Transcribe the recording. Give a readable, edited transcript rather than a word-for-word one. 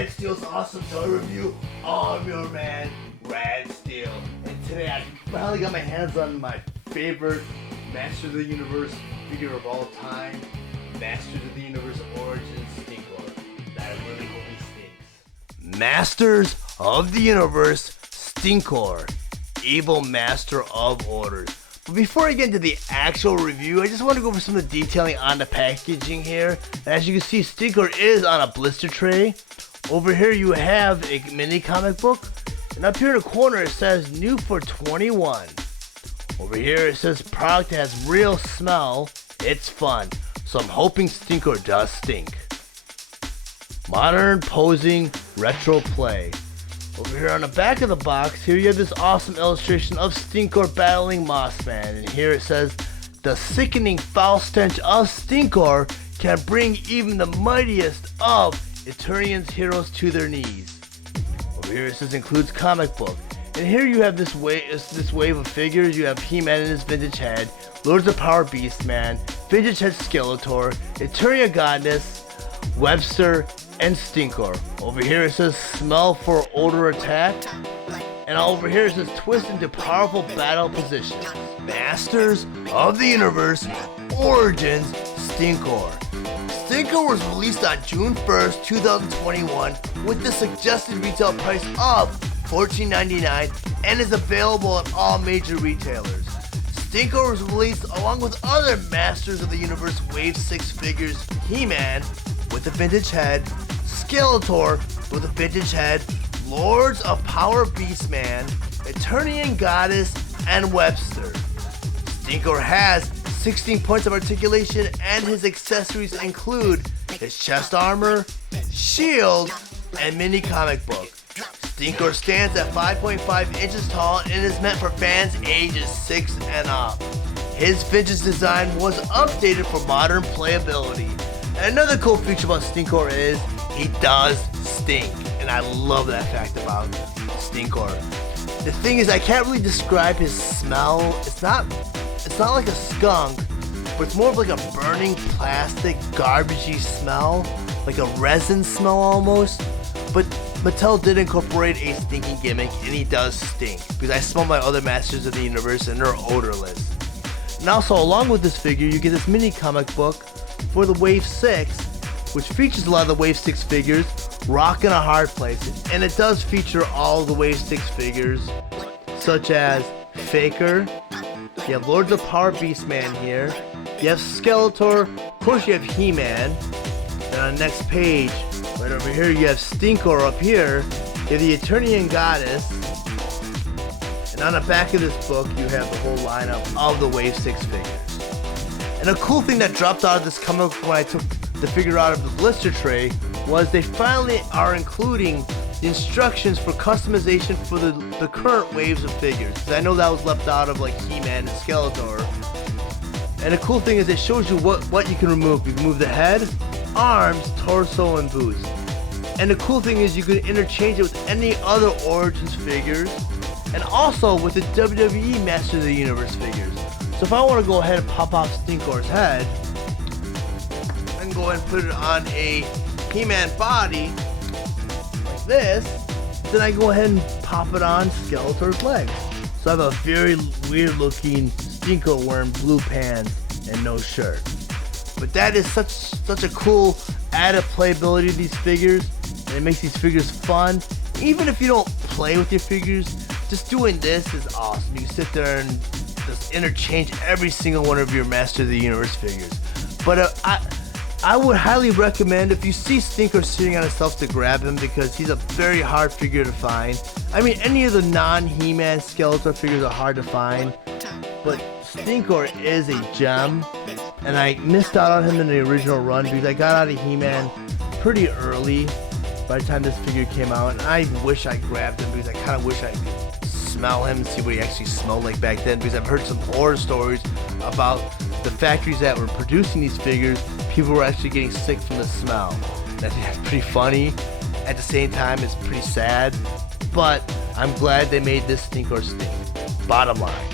Rad Steele's Awesome Toy Review. I'm your man, Rad Steele. And today I finally got my hands on my favorite Masters of the Universe figure of all time, Masters of the Universe Origins Stinkor. That really hope he stinks. Masters of the Universe Stinkor, Evil Master of Orders. But before I get into the actual review, I just want to go over some of the detailing on the packaging here. As you can see, Stinkor is on a blister tray. Over here you have a mini comic book. And up here in the corner it says new for 21. Over here it says product has real smell. It's fun. So I'm hoping Stinkor does stink. Modern posing retro play. Over here on the back of the box, here you have this awesome illustration of Stinkor battling Mossman. And here it says, the sickening foul stench of Stinkor can bring even the mightiest of Eternian's heroes to their knees. Over here it says includes comic book. And here you have this wave of figures. You have He-Man in his vintage head, Lords of Power Beastman, vintage head Skeletor, Eternia Goddess, Webster, and Stinkor. Over here it says smell for odor attack. And over here it says twist into powerful battle positions. Masters of the Universe Origins Stinkor. Stinkor was released on June 1st, 2021 with the suggested retail price of $14.99 and is available at all major retailers. Stinkor was released along with other Masters of the Universe Wave 6 figures, He-Man with a vintage head, Skeletor with a vintage head, Lords of Power Beastman, Eternian Goddess, and Webster. Stinkor has 16 points of articulation and his accessories include his chest armor, shield, and mini comic book. Stinkor stands at 5.5 inches tall and is meant for fans ages 6 and up. His vintage design was updated for modern playability. And another cool feature about Stinkor is he does stink, and I love that fact about Stinkor. The thing is, I can't really describe his smell. It's not like a skunk, but it's more of like a burning plastic, garbagey smell, like a resin smell almost. But Mattel did incorporate a stinking gimmick, and he does stink, because I smell my other Masters of the Universe and they're odorless. And also, along with this figure, you get this mini comic book for the Wave 6, which features a lot of the Wave 6 figures, rocking a hard place. And it does feature all the Wave 6 figures, such as Faker, you have Lords of Power Beastman here, you have Skeletor, of course you have He-Man, and on the next page, right over here, you have Stinkor up here, you have the Eternian Goddess, and on the back of this book, you have the whole lineup of the Wave 6 figures. And a cool thing that dropped out of this comic book when I took the figure out of the blister tray was they finally are including the instructions for customization for the current waves of figures. Because I know that was left out of like He-Man and Skeletor. And the cool thing is it shows you what you can remove. You can remove the head, arms, torso, and boots. And the cool thing is you can interchange it with any other Origins figures, and also with the WWE Masters of the Universe figures. So if I want to go ahead and pop off Stinkor's head, I can go ahead and put it on a He-Man body, like this, then I go ahead and pop it on Skeletor's legs. So I have a very weird looking Stinkor wearing blue pants and no shirt. But that is such a cool added playability to these figures, and it makes these figures fun. Even if you don't play with your figures, just doing this is awesome. You can sit there and just interchange every single one of your Master of the Universe figures. But I would highly recommend, if you see Stinkor sitting on himself, to grab him, because he's a very hard figure to find. I mean, any of the non-He-Man Skeletor figures are hard to find, but Stinkor is a gem, and I missed out on him in the original run because I got out of He-Man pretty early by the time this figure came out, and I wish I grabbed him because I kind of wish I could smell him and see what he actually smelled like back then, because I've heard some horror stories about the factories that were producing these figures. People were actually getting sick from the smell. And I think that's pretty funny. At the same time, it's pretty sad, but I'm glad they made this Stinkor stink. Bottom line.